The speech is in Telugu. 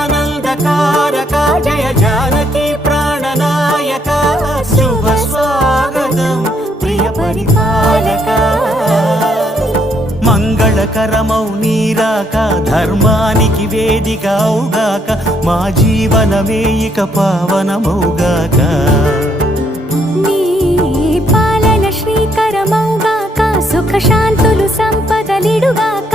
జగదానందకారక జయ జానకి ప్రాణనాయక శుభ స్వాగతం ప్రియ పరిపాలక మంగళకరమౌ నీరాక ధర్మానికి వేదిక అవుగాక మా జీవనమే ఇక పావనమౌగాక నీ పాలన శ్రీకరమౌగాక సుఖ శాంతులు సంపదలిడుగాక